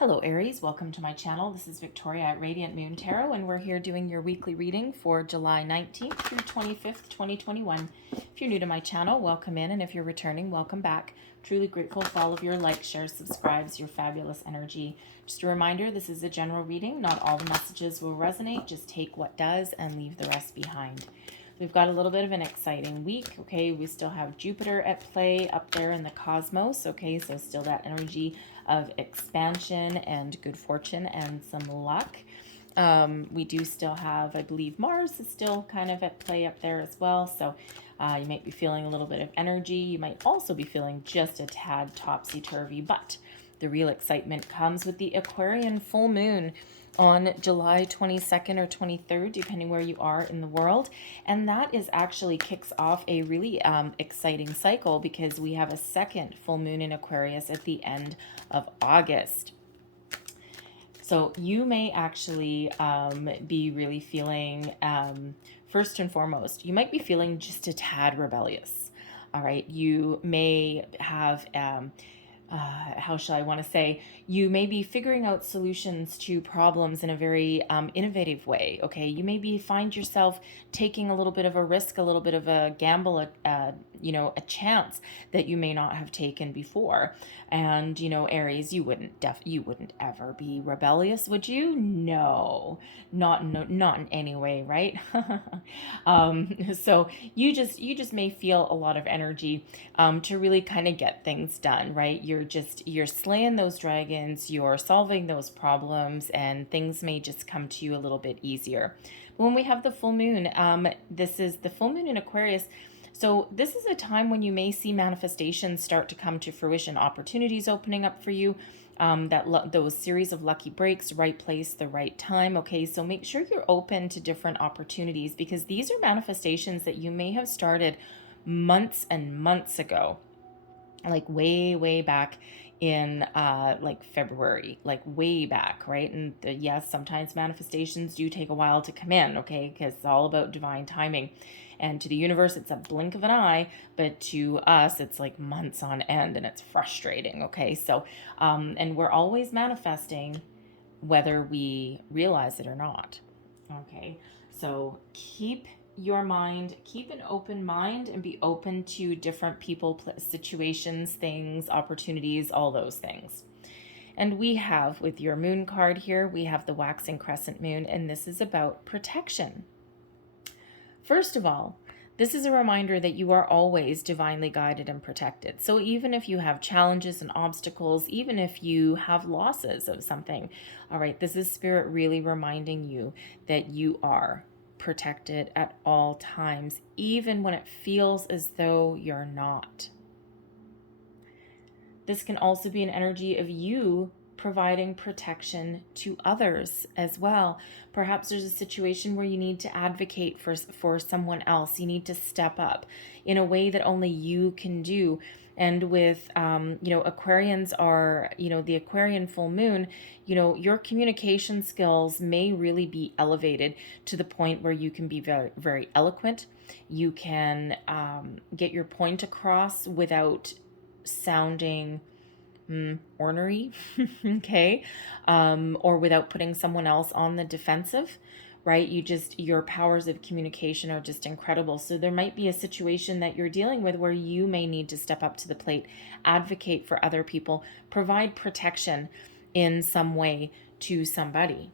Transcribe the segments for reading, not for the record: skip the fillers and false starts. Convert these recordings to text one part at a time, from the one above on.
Hello Aries, welcome to my channel. This is Victoria at Radiant Moon Tarot, and we're here doing your weekly reading for July 19th through 25th, 2021. If you're new to my channel, welcome in, and if you're returning, welcome back. Truly grateful for all of your likes, shares, subscribes, your fabulous energy. Just a reminder, this is a general reading. Not all the messages will resonate. Just take what does and leave the rest behind. We've got a little bit of an exciting week, okay? We still have Jupiter at play up there in the cosmos, okay? So still that energy of expansion and good fortune and some luck. We do still have, I believe, Mars is still kind of at play up there as well. So you might be feeling a little bit of energy. You might also be feeling just a tad topsy-turvy, but the real excitement comes with the Aquarian full moon on July 22nd or 23rd, depending where you are in the world. And that is actually kicks off a really exciting cycle because we have a second full moon in Aquarius at the end of August. So you may actually be really feeling, first and foremost, you might be feeling just a tad rebellious. All right. You may have how shall I want to say, you may be figuring out solutions to problems in a very innovative way, okay? You maybe find yourself taking a little bit of a risk, a little bit of a gamble, a chance that you may not have taken before. And, Aries, you wouldn't ever be rebellious, would you? No, not in any way, right? So you just may feel a lot of energy to really kind of get things done, right? You're slaying those dragons, you're solving those problems, and things may just come to you a little bit easier. But when we have the full moon, this is the full moon in Aquarius. So this is a time when you may see manifestations start to come to fruition, opportunities opening up for you, those series of lucky breaks, right place, the right time. Okay, so make sure you're open to different opportunities because these are manifestations that you may have started months and months ago, like way back in like February, like way back, right? And yes, sometimes manifestations do take a while to come in, okay, because it's all about divine timing. And to the universe, it's a blink of an eye, but to us, it's like months on end, and it's frustrating, okay? So, and we're always manifesting whether we realize it or not, okay? So keep an open mind and be open to different people, situations, things, opportunities, all those things. And we have, with your moon card here, we have the waxing crescent moon, and this is about protection. First of all, this is a reminder that you are always divinely guided and protected. So even if you have challenges and obstacles, even if you have losses of something, all right, this is Spirit really reminding you that you are protected at all times, even when it feels as though you're not. This can also be an energy of you providing protection to others as well. Perhaps there's a situation where you need to advocate for someone else. You need to step up in a way that only you can do. And with, Aquarians are, the Aquarian full moon, your communication skills may really be elevated to the point where you can be very, very eloquent. You can get your point across without sounding ornery, okay, or without putting someone else on the defensive, right? Your powers of communication are just incredible. So there might be a situation that you're dealing with where you may need to step up to the plate, advocate for other people, provide protection in some way to somebody.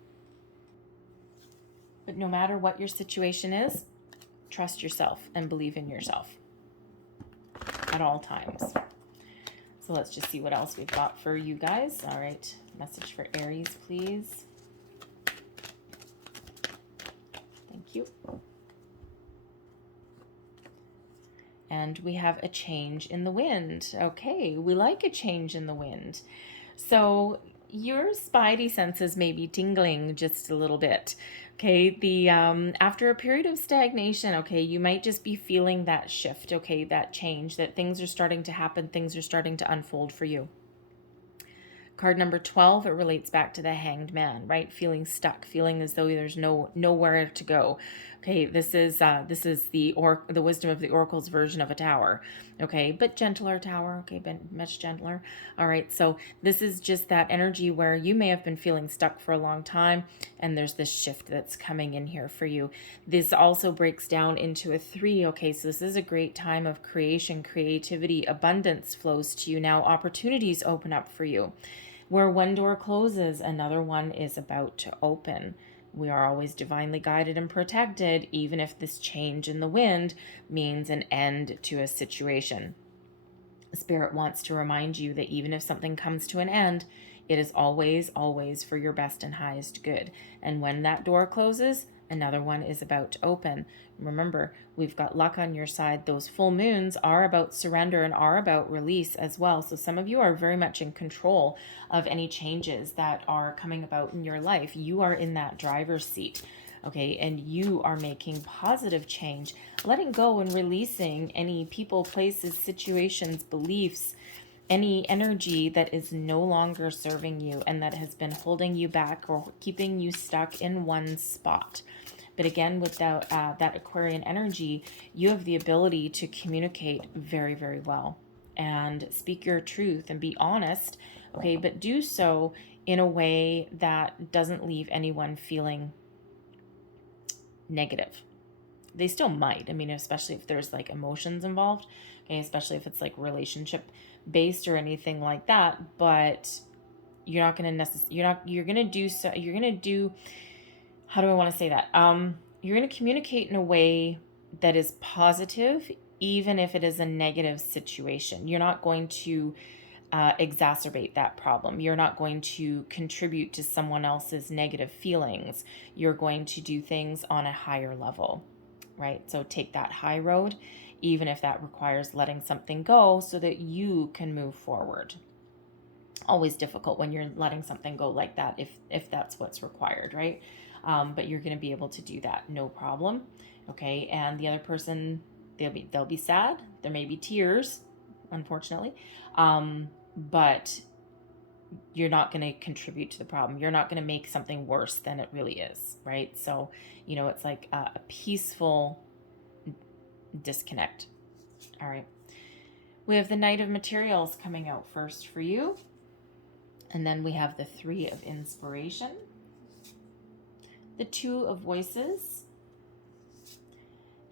But no matter what your situation is, trust yourself and believe in yourself at all times. So let's just see what else we've got for you guys. All right, message for Aries, please. Thank you. And we have a change in the wind. Okay, we like a change in the wind. So your spidey senses may be tingling just a little bit. Okay, after a period of stagnation, okay, you might just be feeling that shift, okay, that change, that things are starting to happen, things are starting to unfold for you. Card number 12, it relates back to the Hanged Man, right? Feeling stuck, feeling as though there's nowhere to go. Okay, this is the wisdom of the oracle's version of a tower. Okay, but gentler tower. Okay, but much gentler. All right, so this is just that energy where you may have been feeling stuck for a long time, and there's this shift that's coming in here for you. This also breaks down into a 3. Okay, so this is a great time of creation, creativity, abundance flows to you now. Opportunities open up for you. Where one door closes, another one is about to open. We are always divinely guided and protected, even if this change in the wind means an end to a situation. Spirit wants to remind you that even if something comes to an end, it is always, always for your best and highest good. And when that door closes, another one is about to open. Remember, we've got luck on your side. Those full moons are about surrender and are about release as well. So some of you are very much in control of any changes that are coming about in your life. You are in that driver's seat. Okay, and you are making positive change, letting go and releasing any people, places, situations, beliefs, any energy that is no longer serving you and that has been holding you back or keeping you stuck in one spot. But again, with that Aquarian energy, you have the ability to communicate very, very well and speak your truth and be honest, okay, but do so in a way that doesn't leave anyone feeling negative. They still might. I mean, especially if there's like emotions involved, okay, especially if it's like relationship based or anything like that, but you're not going to necessarily, you're going to do so, you're going to do, how do I want to say that? You're going to communicate in a way that is positive, even if it is a negative situation. You're not going to exacerbate that problem. You're not going to contribute to someone else's negative feelings. You're going to do things on a higher level, right? So take that high road, even if that requires letting something go so that you can move forward. Always difficult when you're letting something go like that, if that's what's required, right? But you're going to be able to do that, no problem. Okay, and the other person, they'll be sad. There may be tears, unfortunately, but you're not going to contribute to the problem. You're not going to make something worse than it really is, right? So, it's like a peaceful disconnect. All right. We have the Knight of Materials coming out first for you. And then we have the 3 of Inspiration, the 2 of Voices,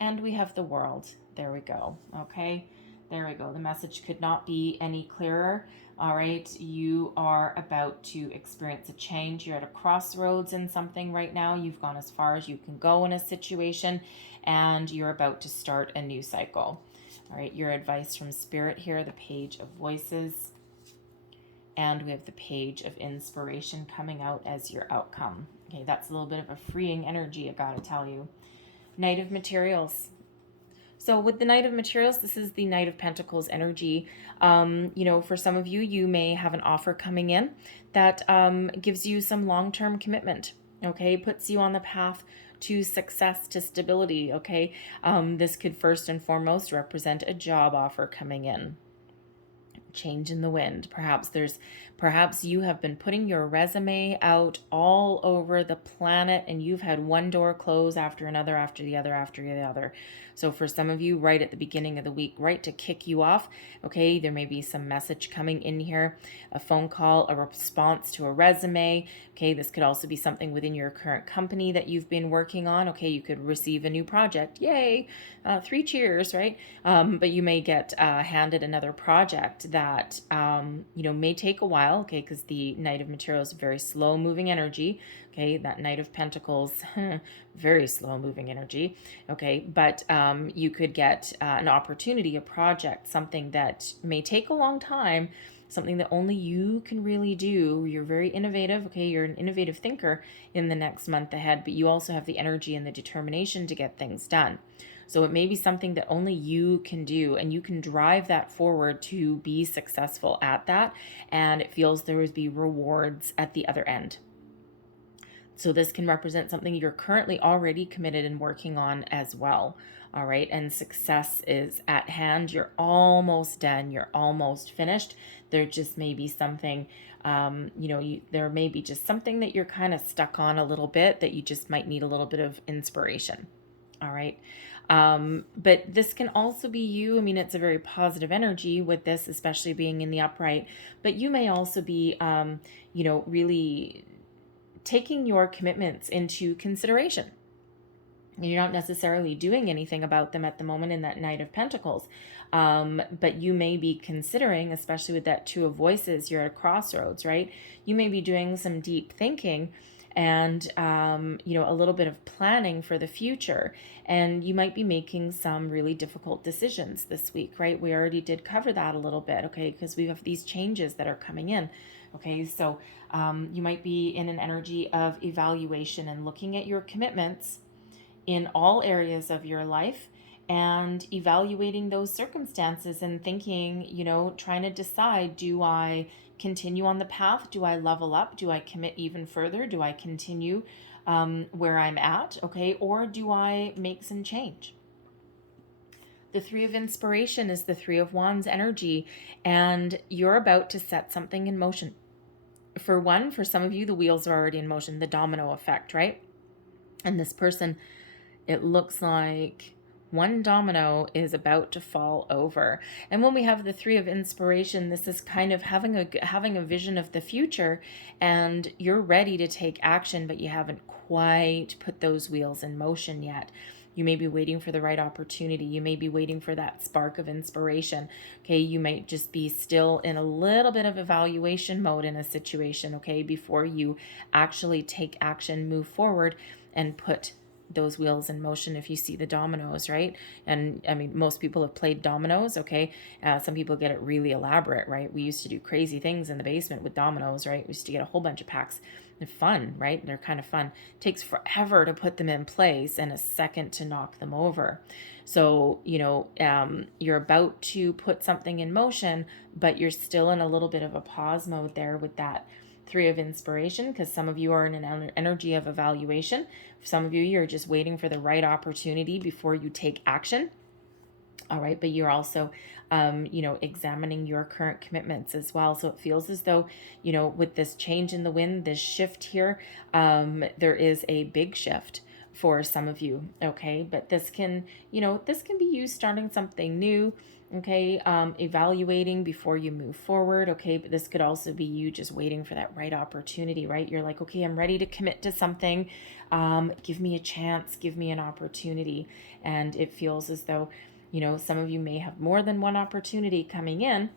and we have the World. There we go. Okay. There we go. The message could not be any clearer. All right. You are about to experience a change. You're at a crossroads in something right now. You've gone as far as you can go in a situation, and you're about to start a new cycle. All right. Your advice from Spirit here, the Page of Voices, and we have the Page of Inspiration coming out as your outcome. Okay. That's a little bit of a freeing energy, I gotta tell you. Knight of Materials. So with the Knight of Materials, this is the Knight of Pentacles energy. For some of you, you may have an offer coming in that gives you some long-term commitment, okay? Puts you on the path to success, to stability, okay? This could first and foremost represent a job offer coming in. Change in the wind. Perhaps you have been putting your resume out all over the planet and you've had one door close after another, after the other. So for some of you, right at the beginning of the week, right to kick you off, okay, there may be some message coming in here, a phone call, a response to a resume. Okay, this could also be something within your current company that you've been working on. Okay, you could receive a new project. Yay, 3 cheers, right? But you may get handed another project that, may take a while, okay, because the Knight of Materials is very slow moving energy. Okay, that Knight of Pentacles, very slow moving energy. Okay, but you could get an opportunity, a project, something that may take a long time, something that only you can really do. You're very innovative. Okay, you're an innovative thinker in the next month ahead, but you also have the energy and the determination to get things done. So it may be something that only you can do, and you can drive that forward to be successful at that, and it feels there would be rewards at the other end. So this can represent something you're currently already committed and working on as well. All right. And success is at hand. You're almost done. You're almost finished. There just may be something There may be just something that you're kind of stuck on a little bit that you just might need a little bit of inspiration. All right. But this can also be you. I mean, it's a very positive energy with this, especially being in the upright, but you may also be, really taking your commitments into consideration. You're not necessarily doing anything about them at the moment in that Knight of Pentacles. But you may be considering, especially with that Two of Voices, you're at a crossroads, right? You may be doing some deep thinking and, a little bit of planning for the future. And you might be making some really difficult decisions this week, right? We already did cover that a little bit, okay? Because we have these changes that are coming in. Okay, so you might be in an energy of evaluation and looking at your commitments in all areas of your life and evaluating those circumstances and thinking, trying to decide, do I continue on the path? Do I level up? Do I commit even further? Do I continue where I'm at? Okay, or do I make some change? The Three of Inspiration is the Three of Wands energy, and you're about to set something in motion. For some of you, the wheels are already in motion, the domino effect, right? And this person, it looks like one domino is about to fall over. And when we have the Three of Inspiration, this is kind of having a vision of the future, and you're ready to take action, but you haven't quite put those wheels in motion yet. You may be waiting for the right opportunity. You may be waiting for that spark of inspiration. Okay, you might just be still in a little bit of evaluation mode in a situation, okay, before you actually take action, move forward, and put those wheels in motion. If you see the dominoes, right? And I mean, most people have played dominoes, okay? Some people get it really elaborate, right? We used to do crazy things in the basement with dominoes, right? We used to get a whole bunch of packs. They're fun, right? They're kind of fun. It takes forever to put them in place and a second to knock them over. So, you're about to put something in motion, but you're still in a little bit of a pause mode there with that Three of Inspiration, because some of you are in an energy of evaluation. For some of you, you're just waiting for the right opportunity before you take action. All right, but you're also, examining your current commitments as well. So it feels as though, with this change in the wind, this shift here, there is a big shift for some of you. Okay, but this can be you starting something new. Okay, evaluating before you move forward. Okay, but this could also be you just waiting for that right opportunity, right? You're like, okay, I'm ready to commit to something. Give me a chance, give me an opportunity. And it feels as though, some of you may have more than one opportunity coming in.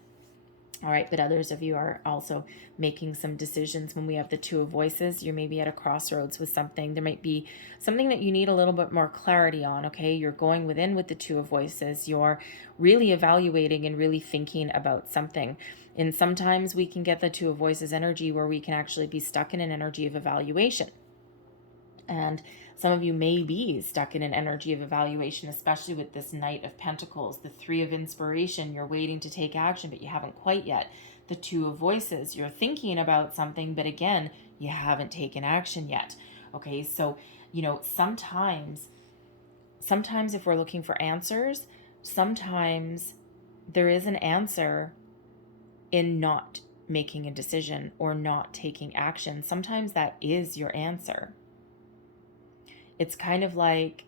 All right, but others of you are also making some decisions. When we have the Two of Voices, you may be at a crossroads with something. There might be something that you need a little bit more clarity on, okay? You're going within with the Two of Voices. You're really evaluating and really thinking about something. And sometimes we can get the Two of Voices energy where we can actually be stuck in an energy of evaluation. And some of you may be stuck in an energy of evaluation, especially with this Knight of Pentacles, the Three of Inspiration. You're waiting to take action, but you haven't quite yet. The Two of Voices, you're thinking about something, but again, you haven't taken action yet. Okay, so, sometimes if we're looking for answers, sometimes there is an answer in not making a decision or not taking action. Sometimes that is your answer. It's kind of like,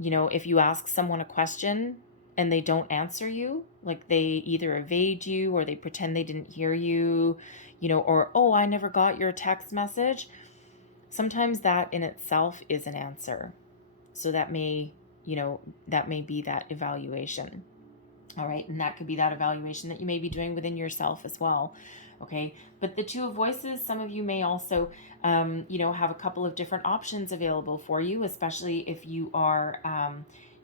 if you ask someone a question and they don't answer you, like they either evade you or they pretend they didn't hear you, or, oh, I never got your text message. Sometimes that in itself is an answer. So that may be that evaluation. All right. And that could be that evaluation that you may be doing within yourself as well. Okay. But the Two of Voices, some of you may also, have a couple of different options available for you, especially if you are,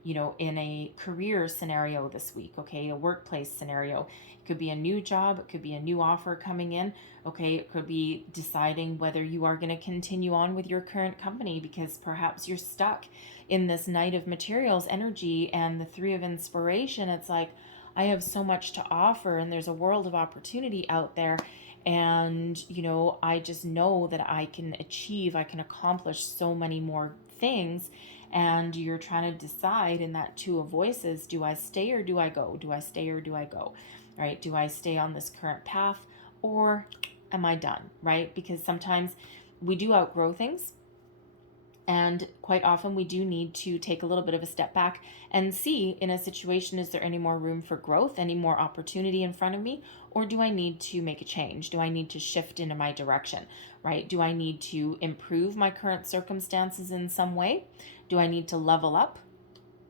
in a career scenario this week. Okay. A workplace scenario. It could be a new job. It could be a new offer coming in. Okay. It could be deciding whether you are going to continue on with your current company because perhaps you're stuck in this Knight of Materials energy and the Three of Inspiration. It's like, I have so much to offer and there's a world of opportunity out there. And, I just know that I can accomplish so many more things. And you're trying to decide in that Two of Voices, do I stay or do I go? Do I stay or do I go? All right. Do I stay on this current path or am I done, right? Because sometimes we do outgrow things. And quite often we do need to take a little bit of a step back and see in a situation, is there any more room for growth, any more opportunity in front of me? Or do I need to make a change? Do I need to shift into my direction, right? Do I need to improve my current circumstances in some way? Do I need to level up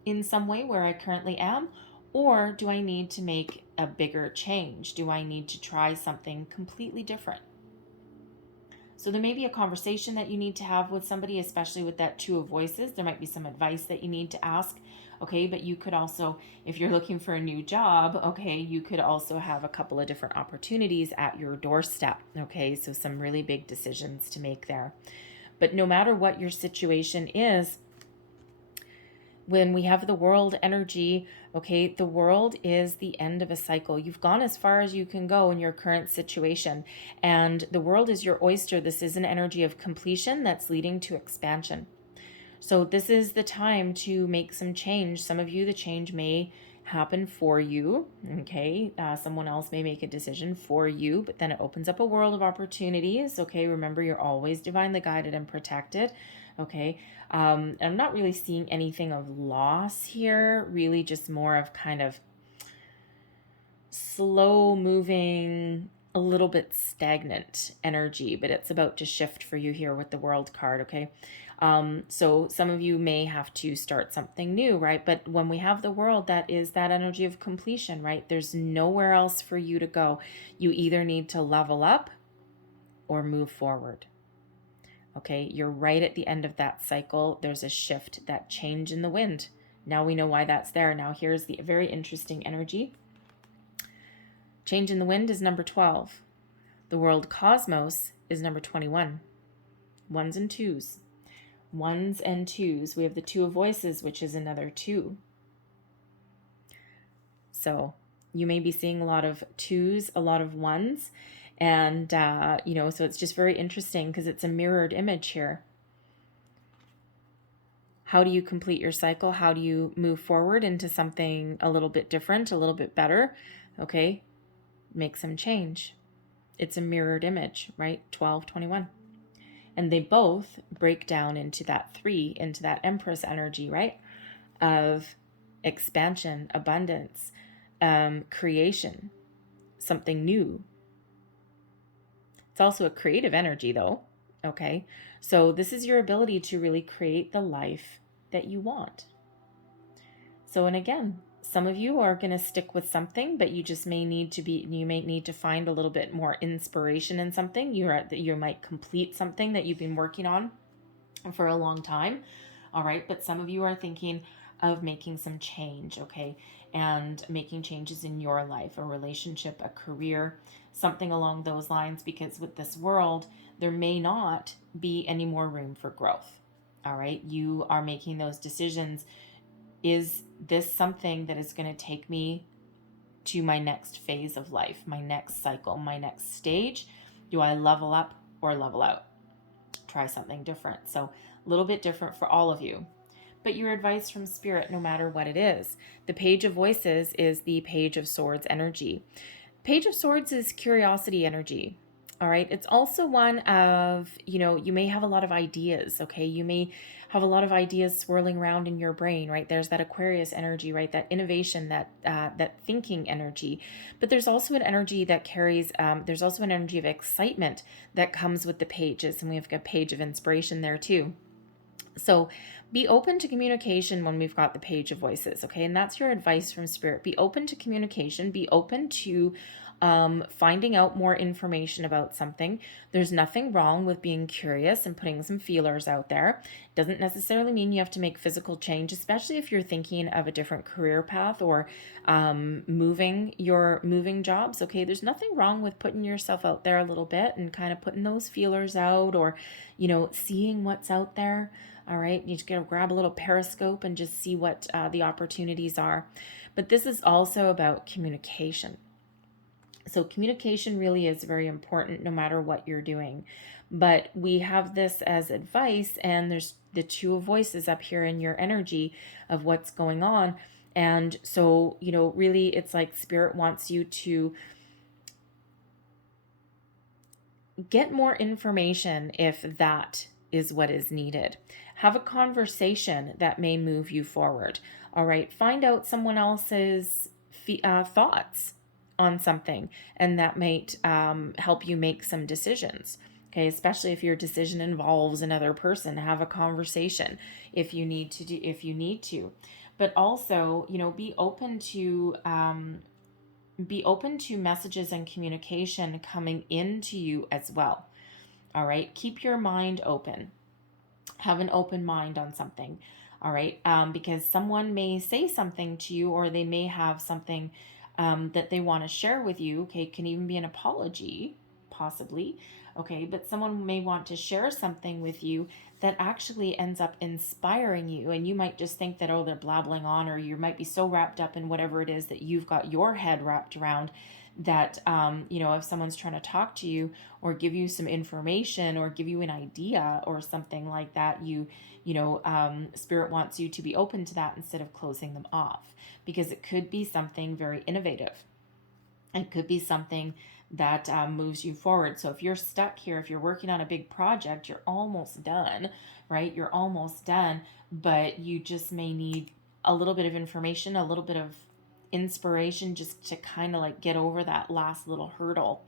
in some way where I currently am? Or do I need to make a bigger change? Do I need to try something completely different? So there may be a conversation that you need to have with somebody, especially with that Two of Voices. There might be some advice that you need to ask. Okay, but you could also, if you're looking for a new job, okay, you could also have a couple of different opportunities at your doorstep. Okay, so some really big decisions to make there. But no matter what your situation is, when we have the world energy, okay, the world is the end of a cycle. You've gone as far as you can go in your current situation, and the world is your oyster. This is an energy of completion that's leading to expansion. So this is the time to make some change. Some of you, the change may happen for you, okay? Someone else may make a decision for you, but then it opens up a world of opportunities, okay? Remember, you're always divinely guided and protected, okay? I'm not really seeing anything of loss here, really just more of kind of slow moving, a little bit stagnant energy, but it's about to shift for you here with the World card, okay? So some of you may have to start something new, right? But when we have the World, that is that energy of completion, right? There's nowhere else for you to go. You either need to level up or move forward. Okay, you're right at the end of that cycle. There's a shift, that change in the wind. Now we know why that's there. Now here's the very interesting energy. Change in the wind is number 12. The world cosmos is number 21. Ones and twos. Ones and twos. We have the Two of Voices, which is another 2. So you may be seeing a lot of twos, a lot of ones. And, so it's just very interesting because it's a mirrored image here. How do you complete your cycle? How do you move forward into something a little bit different, a little bit better? Okay, make some change. It's a mirrored image, right? 12, 21. And they both break down into that 3, into that Empress energy, right? Of expansion, abundance, creation, something new. It's also a creative energy though, okay? So this is your ability to really create the life that you want. So, and again, some of you are going to stick with something, but you just may need to find a little bit more inspiration in something. You might complete something that you've been working on for a long time. All right. But some of you are thinking of making some change, okay? And making changes in your life, a relationship, a career, something along those lines, because with this world, there may not be any more room for growth. All right. You are making those decisions. Is this something that is going to take me to my next phase of life, my next cycle, my next stage? Do I level up or level out? Try something different. So a little bit different for all of you. But your advice from Spirit, no matter what it is. The Page of Voices is the Page of Swords energy. Page of Swords is curiosity energy. All right. It's also one of, you may have a lot of ideas. Okay. You may have a lot of ideas swirling around in your brain, right? There's that Aquarius energy, right? That innovation, that thinking energy. But there's also an energy that carries, there's also an energy of excitement that comes with the pages. And we have a page of inspiration there too. So be open to communication when we've got the Page of Voices, okay? And that's your advice from Spirit. Be open to communication. Be open to finding out more information about something. There's nothing wrong with being curious and putting some feelers out there. Doesn't necessarily mean you have to make physical change, especially if you're thinking of a different career path or moving jobs. Okay, there's nothing wrong with putting yourself out there a little bit and kind of putting those feelers out, or seeing what's out there. All right, you just gotta grab a little periscope and just see what the opportunities are. But this is also about communication. So communication really is very important no matter what you're doing. But we have this as advice, and there's the Two of Voices up here in your energy of what's going on. And so, really it's like Spirit wants you to get more information if that is what is needed. Have a conversation that may move you forward. All right, find out someone else's thoughts on something, and that might help you make some decisions. Okay, especially if your decision involves another person, have a conversation if you need to. But also, be open to messages and communication coming into you as well. All right, keep your mind open. Have an open mind on something. All right, because someone may say something to you, or they may have something that they want to share with you. Okay, it can even be an apology, possibly. Okay, but someone may want to share something with you that actually ends up inspiring you, and you might just think that, oh, they're blabbling on, or you might be so wrapped up in whatever it is that you've got your head wrapped around that if someone's trying to talk to you or give you some information or give you an idea or something like that, Spirit wants you to be open to that instead of closing them off, because it could be something very innovative. It could be something that moves you forward. So if you're stuck here, if you're working on a big project, you're almost done, right? You're almost done, but you just may need a little bit of information, a little bit of inspiration, just to kind of like get over that last little hurdle.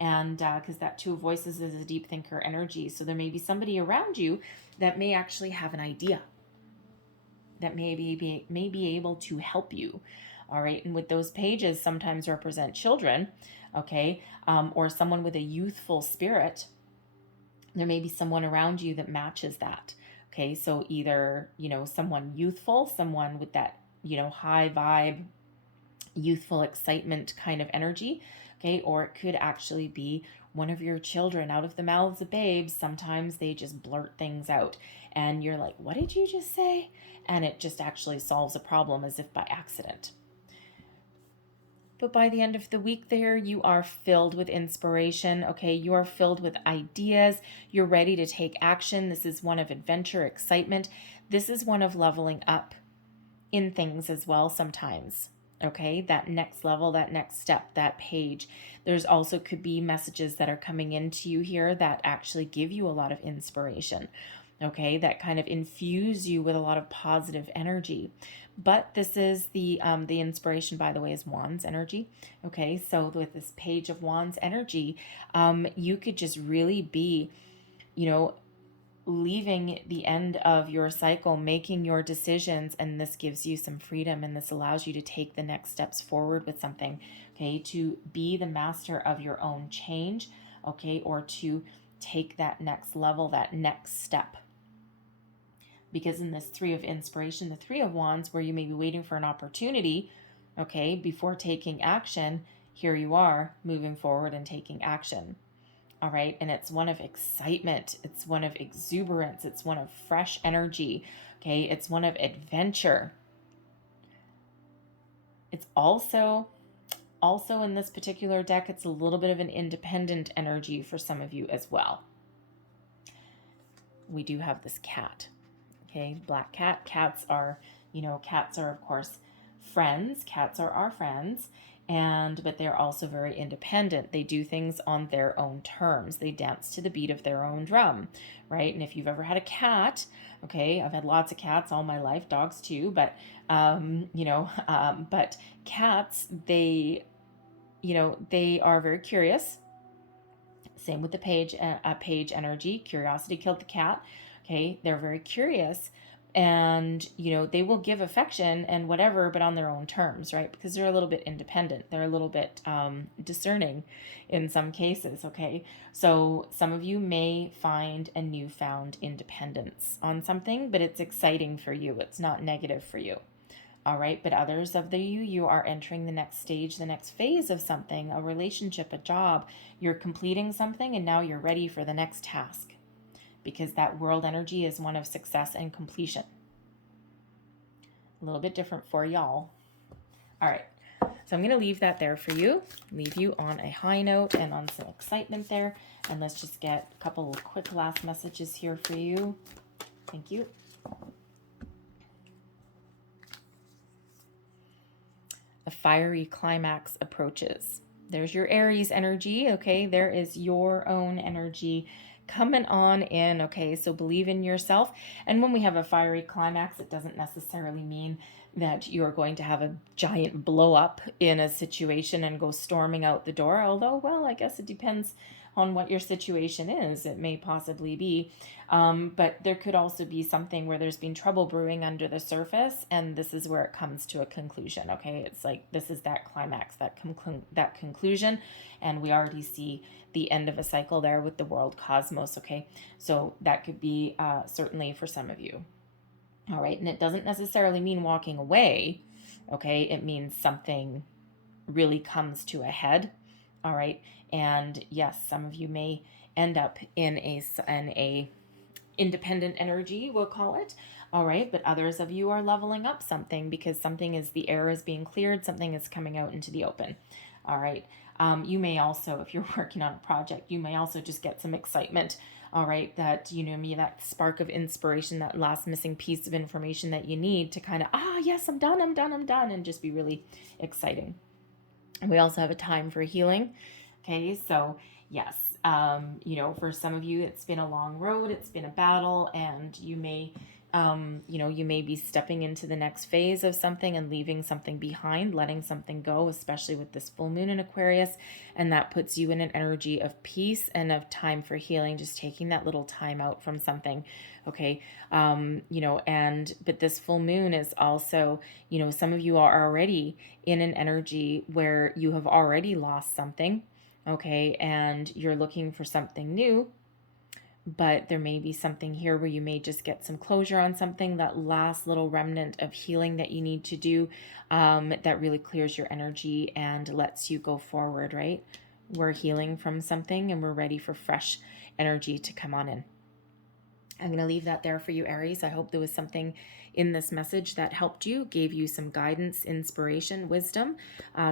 And because that Two of Voices is a deep thinker energy, so there may be somebody around you that may actually have an idea that may be able to help you. All right, and with those pages sometimes represent children, okay, or someone with a youthful spirit. There may be someone around you that matches that. Okay, so either someone youthful, someone with that high vibe, youthful excitement kind of energy. Okay, or it could actually be one of your children. Out of the mouths of babes, sometimes they just blurt things out, and you're like, what did you just say? And it just actually solves a problem as if by accident. But by the end of the week there, you are filled with inspiration, okay? You are filled with ideas. You're ready to take action. This is one of adventure, excitement. This is one of leveling up in things as well sometimes, okay? That next level, that next step, that page. There's also could be messages that are coming into you here that actually give you a lot of inspiration, okay? That kind of infuse you with a lot of positive energy. But this is the inspiration, by the way, is Wands energy. Okay, so with this Page of Wands energy, you could just really be, leaving the end of your cycle, making your decisions, and this gives you some freedom, and this allows you to take the next steps forward with something, okay, to be the master of your own change, okay, or to take that next level, that next step. Because in this Three of Inspiration, the Three of Wands, where you may be waiting for an opportunity, okay, before taking action, here you are moving forward and taking action. All right, and it's one of excitement, it's one of exuberance, it's one of fresh energy, okay, it's one of adventure. It's also in this particular deck, it's a little bit of an independent energy for some of you as well. We do have this cat. Okay, black cat. Cats are, of course friends. Cats are our friends, but they're also very independent. They do things on their own terms. They dance to the beat of their own drum, right? And if you've ever had a cat, okay, I've had lots of cats all my life, dogs too, but but cats, they are very curious. Same with the page energy. Curiosity killed the cat. Okay, they're very curious, and they will give affection and whatever, but on their own terms, right? Because they're a little bit independent. They're a little bit discerning in some cases. Okay, so some of you may find a newfound independence on something, but it's exciting for you. It's not negative for you. All right, but others of you are entering the next stage, the next phase of something, a relationship, a job. You're completing something, and now you're ready for the next task, because that world energy is one of success and completion. A little bit different for y'all. All right, so I'm going to leave that there for you, leave you on a high note and on some excitement there. And let's just get a couple of quick last messages here for you. Thank you. A fiery climax approaches. There's your Aries energy, okay? There is your own energy coming on in, okay? So believe in yourself. And when we have a fiery climax, it doesn't necessarily mean that you're going to have a giant blow up in a situation and go storming out the door. Although, well, I guess it depends on what your situation is. It may possibly be. But there could also be something where there's been trouble brewing under the surface, and this is where it comes to a conclusion, okay? It's like this is that climax, that conclusion, and we already see the end of a cycle there with the world cosmos, okay? So that could be certainly for some of you. All right, and it doesn't necessarily mean walking away, okay? It means something really comes to a head, all right? And yes, some of you may end up in a independent energy, we'll call it, all right? But others of you are leveling up something because the air is being cleared, something is coming out into the open, all right? You may also, if you're working on a project, you may also just get some excitement, all right, that, maybe that spark of inspiration, that last missing piece of information that you need to kind of, yes, I'm done, and just be really exciting. And we also have a time for healing. Okay, so yes, for some of you, it's been a long road, it's been a battle, and you may be stepping into the next phase of something and leaving something behind, letting something go, especially with this full moon in Aquarius. And that puts you in an energy of peace and of time for healing, just taking that little time out from something. Okay. But this full moon is also, some of you are already in an energy where you have already lost something. Okay. And you're looking for something new. But there may be something here where you may just get some closure on something, that last little remnant of healing that you need to do, that really clears your energy and lets you go forward, right? We're healing from something and we're ready for fresh energy to come on in. I'm going to leave that there for you, Aries. I hope there was something in this message that helped you, gave you some guidance, inspiration, wisdom,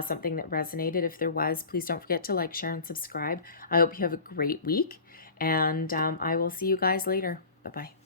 something that resonated. If there was, please don't forget to like, share, and subscribe. I hope you have a great week, and I will see you guys later. Bye-bye.